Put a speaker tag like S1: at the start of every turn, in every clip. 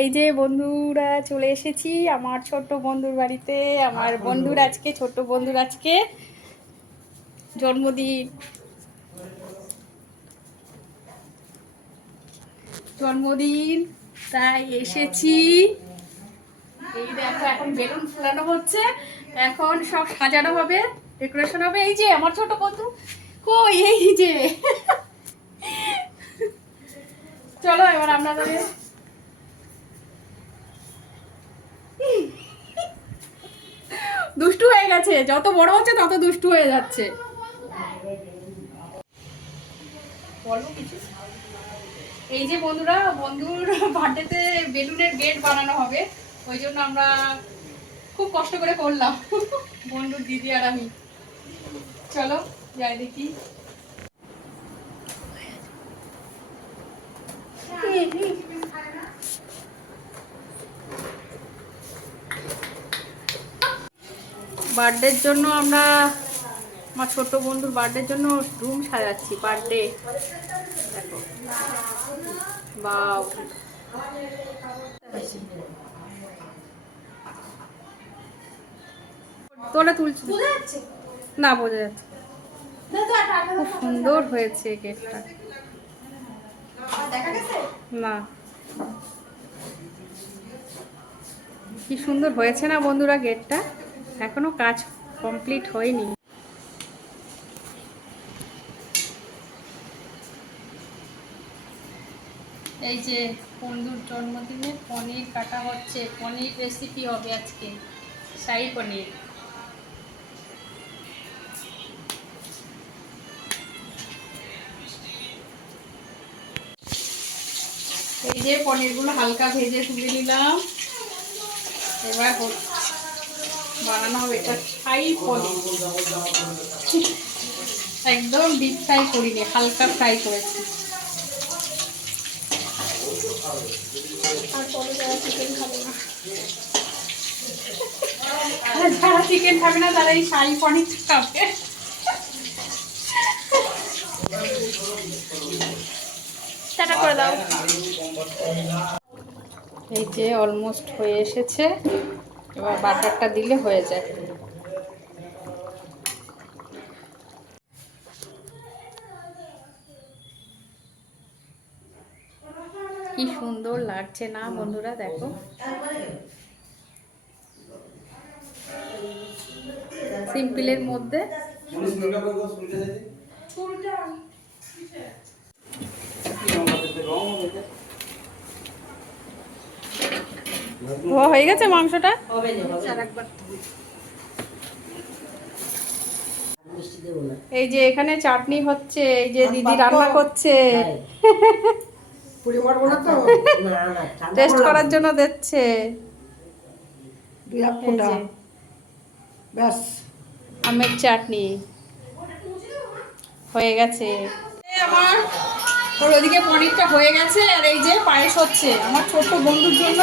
S1: এই যে বন্ধুরা চলে এসেছি আমার ছোট্ট বন্ধুর বাড়িতে আমার বন্ধুর আজকে ছোট্ট বন্ধুর আজকে জন্মদিন। জন্মদিন তাই এসেছি। এই দেখো এখন বেলুন ফুলানো হচ্ছে। এখন সব সাজানো হবে ডেকোরেশন হবে। এই যে আমার ছোট বন্ধু। কই এই যে? চলো এবার আমরা তবে দুষ্টু হয়ে গেছে যত বড় হচ্ছে তত দুষ্টু হয়ে যাচ্ছে। এই যে বন্ধুরা, বন্ধুর বার্থডেতে বেলুনের গেট বানানো হবে, ওই জন্য আমরা খুব কষ্ট করে করলাম। বন্ধুর দিদি আর আমি। চলো, যাই দেখি। বার্থডের জন্য আমরা, আমার ছোট বন্ধুর বার্থডের জন্য রুম সাজাচ্ছি, বার্থডে। দেখো। বাও তোলা তুলছি না, বোঝা যাচ্ছে। খুব সুন্দর হয়েছে কেকটা। না। কি সুন্দর হয়েছে না বন্ধুরা গেটটা এখনও কাজ কমপ্লিট হয়নি। এই যে বন্ধুর জন্মদিনে পনির কাটা হচ্ছে, পনির রেসিপি হবে আজকে, শাহী পনির। এই যে পনিরগুলো হালকা ভেজে তুলে নিলাম। এবার হচ্ছে বানানো হবে এটা ফ্রাই পনির। একদম ডিপ ফ্রাই করিনি হালকা ফ্রাই করেছি। যারা চিকেন খাবে না। তারা এই শাহি পনির খাবে। টাটা করে দাও। এই যে অলমোস্ট হয়ে এসেছে। এবার বাটারটা দিলে হয়ে যায়। কি সুন্দর লাগছে না বন্ধুরা দেখো। সিম্পলের মধ্যে। ও হয়ে গেছে মাংসটা? এই যে এখানে চাটনি হচ্ছে এই যে দিদি রান্না করছে।
S2: পুরি মারবো না তো?
S1: টেস্ট করার জন্য দিচ্ছে। আমের চাটনি। হয়ে গেছে। আমার ওর ওদিকে পনিরটা হয়ে গেছে আর এই যে পায়েস হচ্ছে। আমার ছোট্ট বন্ধুর জন্য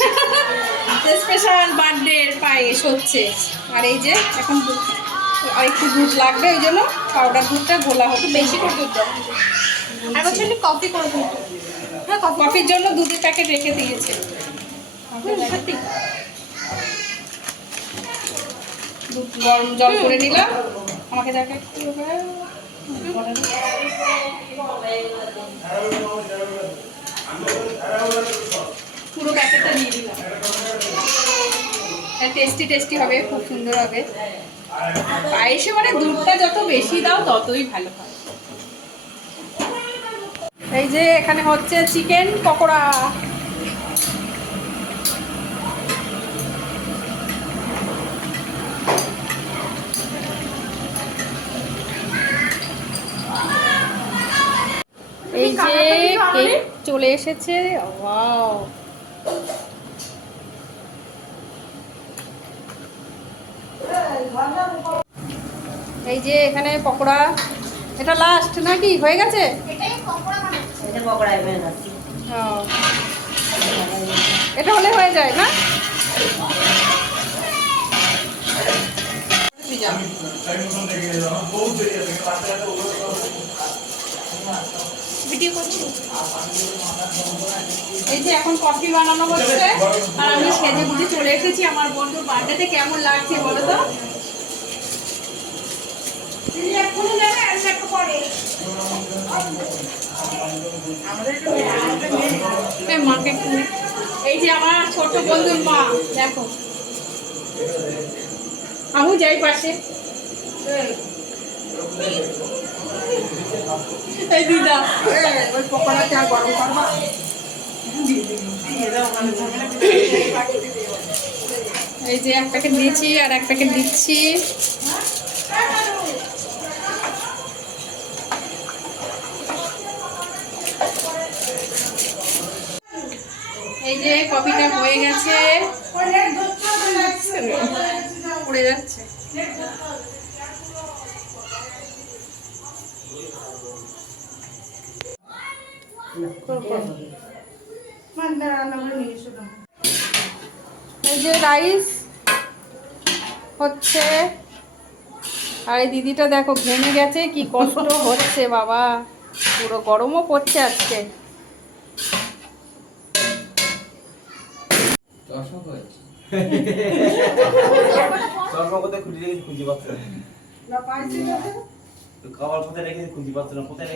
S1: স্পেশাল বার্থডে পায়েস হচ্ছে। আর এই যে এখন আর একটু দুধ লাগবে ওই জন্য পাউডার দুধটা গোলা হতো বেশি করে দুধ আর হচ্ছে কফি করে দিই হ্যাঁ কফির জন্য দুধের প্যাকেট রেখে দিয়েছে। সত্যি। দুধ গরম জল করে নিলাম। আমাকে দেখে পুরো প্যাকেটটা দিয়ে দিলাম টেস্টি টেস্টি হবে খুব সুন্দর হবে। পায়েসে মানে দুধটা যত বেশি দাও ততই ভালো হয়। এই যে এখানে হচ্ছে চিকেন পকোড়া। এই যে কেক চলে এসেছে ওয়াও এই যে এখানে পকোড়া। এটা লাস্ট নাকি? হয়ে গেছে?
S2: এটা
S1: হলে হয়ে যায় না? ভিডিও করছি। এই যে এখন কফি বানানো হচ্ছে। আর আমি সেজে বুঝে চলে এসেছি আমার বন্ধুর বার্থডেতে কেমন লাগছে বলো তো তুমি এক্ষুনি যাবে আর একটু পরে এই মাকে এই যে আমার ছোট বন্ধুর মা, দেখো। আমি যাই পাশে। এই দিদা।
S2: ওই পকোড়া গরম
S1: এই যে এক প্যাকেট দিয়েছি আর এক প্যাকেট দিচ্ছি। যে কপিটা হয়ে গেছে। পড়ে যাচ্ছে। দিদিটা দেখো ঘেমে গেছে, কি কষ্ট হচ্ছে বাবা। পুরো গরমও পড়ছে আজকে।
S3: চশমা কোথায় খুঁজে খুঁজে পাচ্ছে না। তো। খাবার কোথায় রেখেছি খুঁজে পাচ্ছে না কোথায়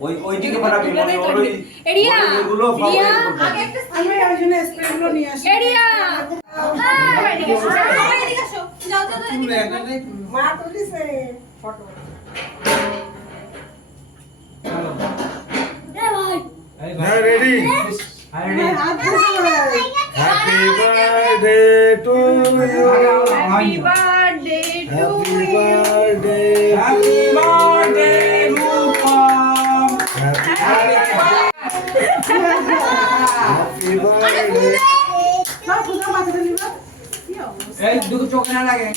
S3: ওই মানে ওই
S2: স্প্রেগুলো নিয়ে আসি।
S1: এরিয়া।
S2: মা তুলিছে photo
S4: Now ready? Happy birthday to you. Happy birthday
S3: এই দুটো চোখে না লাগে।